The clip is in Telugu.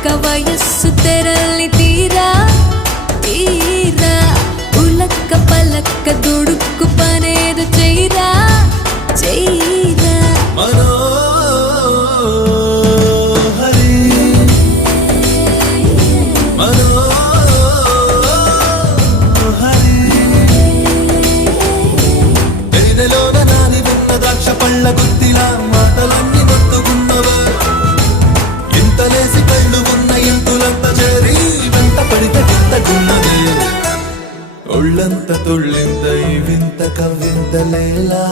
ಚಿಕ್ಕ ವಯಸ್ಸು ತೆರಳಿ ತೀರಾ ತೀರಾ ಉಲಕ್ಕ ಪಲಕ್ಕ ದುಡುಕು ಪನೇದು ಚೈರಾ ಚೈರಾ మనోహరి మనోహరి తేనెలోన నాని ఉన్న ద్రాక్ష పళ్ళ గుత్తిలా మాటలన్నీ మొత్తుకున్నవా ఇంతలేసి కళ్ళు ఉన్న ఇంతులంతా చేరి వెంట పడితే గింతకున్నదే ఒళ్ళంత తుళ్ళింత ఈ వింత కవ్వింత లేలా